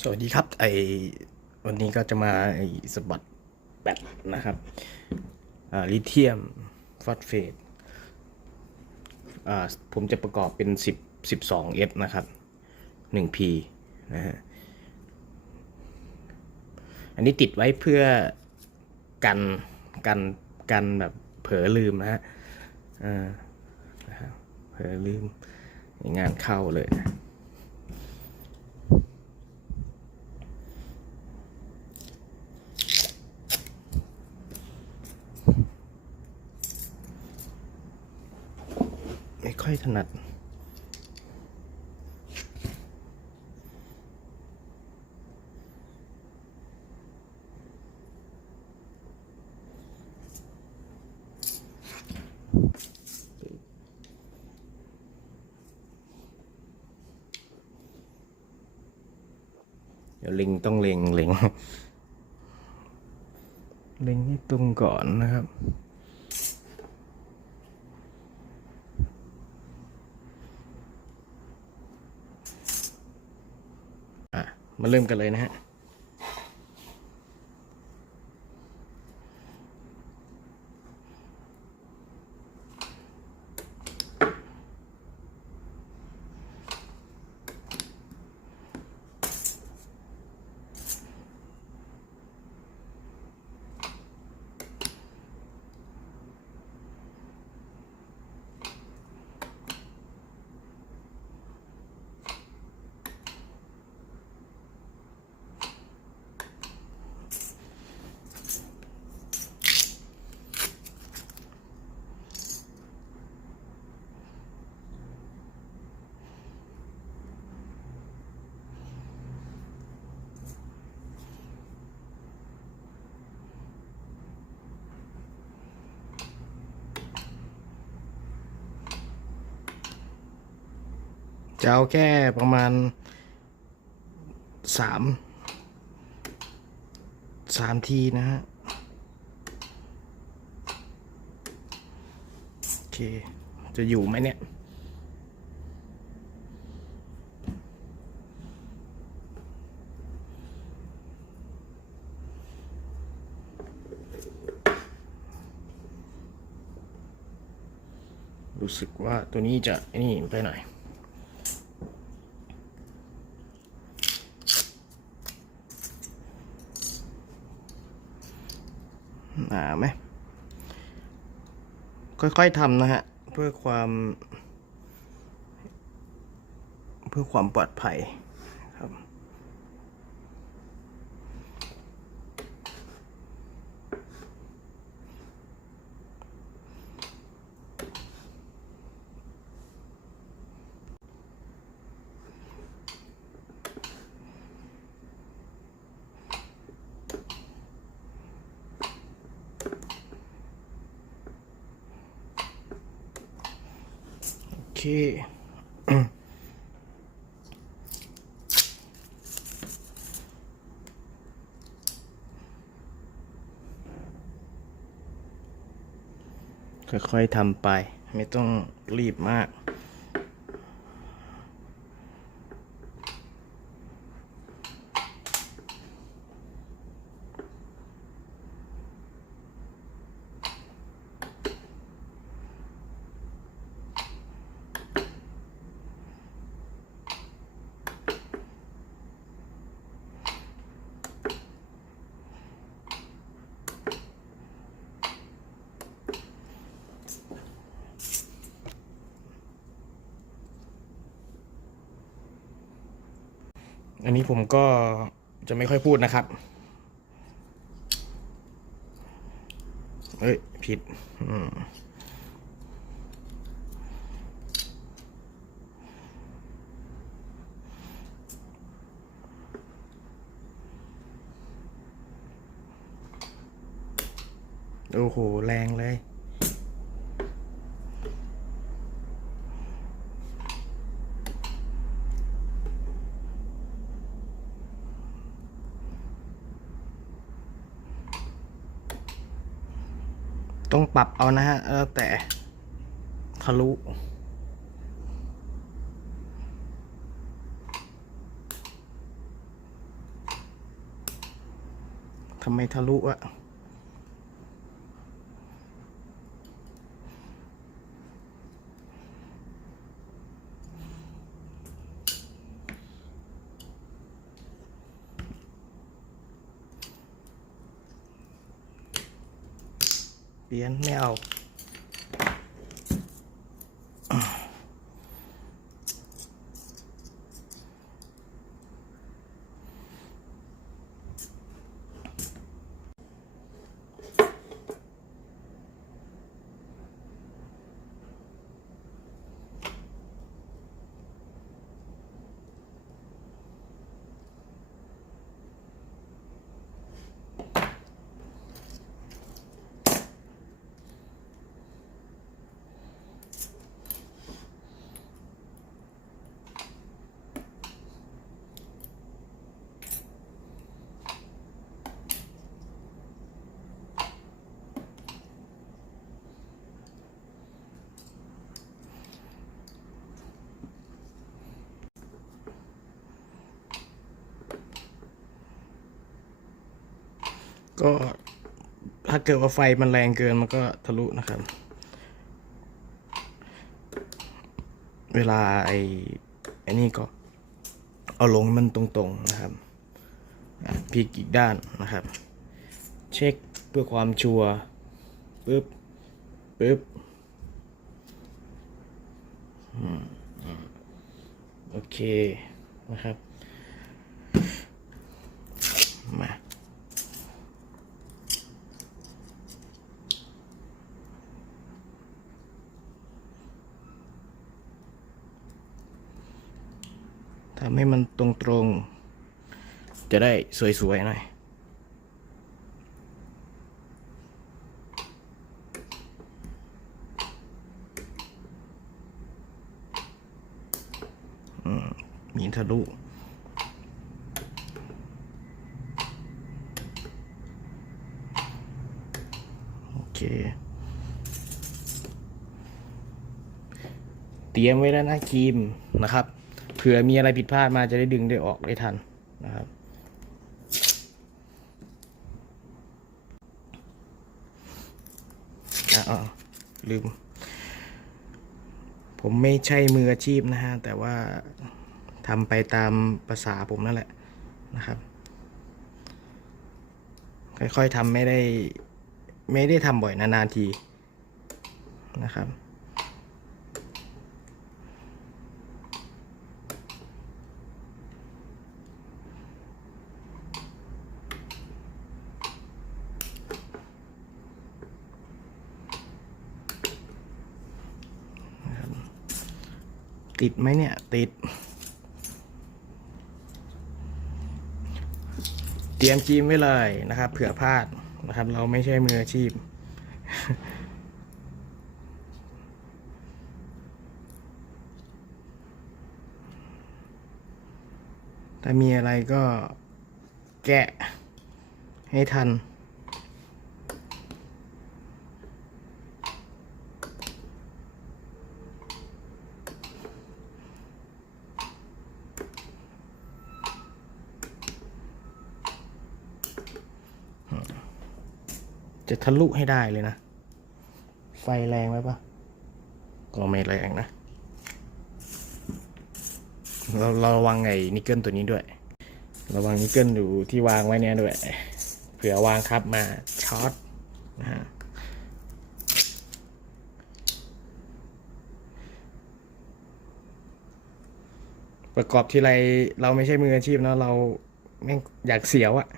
สวัสดีครับไอวันนี้ก็จะมาไอสบัดแบตนะครับลิเธียมฟอสเฟตผมจะประกอบเป็น 10 12 F นะครับ 1P นะฮะอันนี้ติดไว้เพื่อกันกันกันแบบเผลอลืมนะฮะเผลอลืมงานเข้าเลยนะ อยถนัด เดี๋ยวเล็งต้องเล็งเล็งเล็งให้ตรงก่อนนะครับ มาเริ่มกันเลยนะฮะ จะเอาแค่ประมาณสามสามทีนะฮะ โอเค จะอยู่ไหมเนี่ยรู้สึกว่าตัวนี้จะนี่ไปหน่อย หนาไหม ค่อยๆทำนะฮะ เพื่อความ เพื่อความปลอดภัยครับ เคค่อยๆทำไป ไม่ต้องรีบมาก อันนี้ผมก็จะไม่ค่อยพูดนะครับ เอ้ย ผิด อืมโอ้โห แรงเลย ต้องปรับเอานะฮะแล้วแต่ทะลุทำไมทะลุอะ เปลี่ยนไม่เอา ก็ถ้าเกิดว่าไฟมันแรงเกินมันก็ทะลุนะครับ เวลาไอ้ไอ้นี่ก็เอาลงมันตรงๆนะครับพลิกอีกด้านนะครับ เช็คเพื่อความชัวร์ปึ๊บปึ๊บโอเคนะครับ มา ทำให้มันตรงๆ จะได้สวยๆหน่อยมีทะลุโอเค เตรียมไว้แล้วนะครีมนะครับ ผื่อมีอะไรผิดพลาดมาจะได้ดึงได้ออกได้ทันนะครับ อะอะลืม ผมไม่ใช่มืออาชีพนะฮะ แต่ว่าทำไปตามภาษาผมนั่นแหละนะครับ ค่อยๆทำไม่ได้ ไม่ได้ทำบ่อยนานๆทีนะครับ ติดไหมเนี่ย ติด เตรียมจีมไว้เลยนะครับ เผื่อพลาดนะครับ เราไม่ใช่มืออาชีพ ถ้ามีอะไรก็แกะให้ทัน จะทะลุให้ได้เลยนะ ไฟแรงไหมปะก็ไม่แรงนะ เราเราระวังไอ้นิกเกิลตัวนี้ด้วย ระวังนิกเกิลอยู่ที่วางไว้เนี่ยด้วย เผื่อวางครับมาช็อตนะฮะประกอบที่ไรเราไม่ใช่มืออาชีพเนะเราแม่งอยากเสียวอะ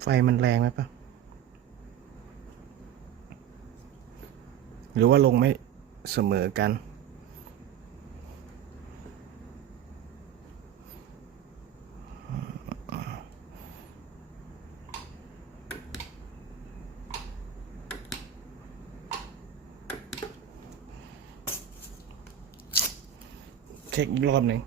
ไฟมันแรงไหมปะหรือว่าลงไม่เสมอกัน เช็คอีกรอบหนึ่ง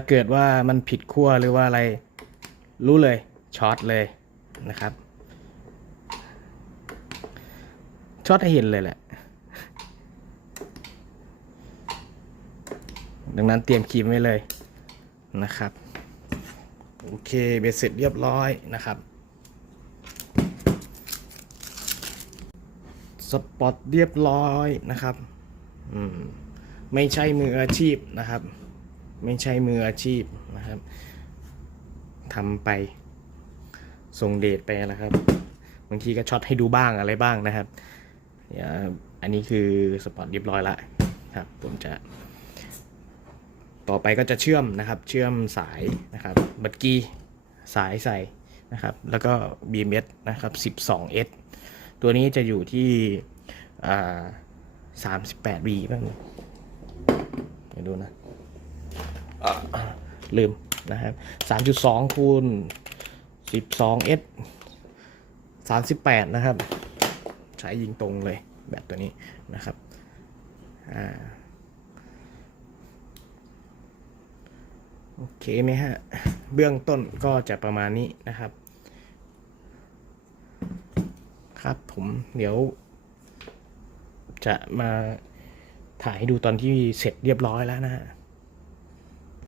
ถ้าเกิดว่ามันผิดขั้วหรือว่าอะไรรู้เลยช็อตเลยนะครับช็อตให้เห็นเลยแหละ ดังนั้นเตรียมครีมไว้เลยนะครับ โอเคเบ็ดเสร็จเรียบร้อยนะครับสปอตเรียบร้อยนะครับอืมไม่ใช่มืออาชีพนะครับ ไม่ใช่มืออาชีพนะครับทำไปส่งเดทไปนะครับ บางทีก็ช็อตให้ดูบ้างอะไรบ้างนะครับเนี่ยอันนี้คือสปอตเรียบร้อยละครับ ผมจะ ต่อไปก็จะเชื่อมนะครับ เชื่อมสายนะครับ บัตกี้สายใส่นะครับ แล้วก็ BMS นะครับ 12S ตัวนี้จะอยู่ที่อ่า38 V บ้างเดี๋ยวดูนะ ลืมนะครับ3.2คูณ 12S 38นะครับ ใช้ยิงตรงเลยแบบตัวนี้นะครับอ่าโอเคไหมฮะ เบื้องต้นก็จะประมาณนี้นะครับ ครับผมเดี๋ยว จะมาถ่ายให้ดูตอนที่เสร็จเรียบร้อยแล้วนะฮะ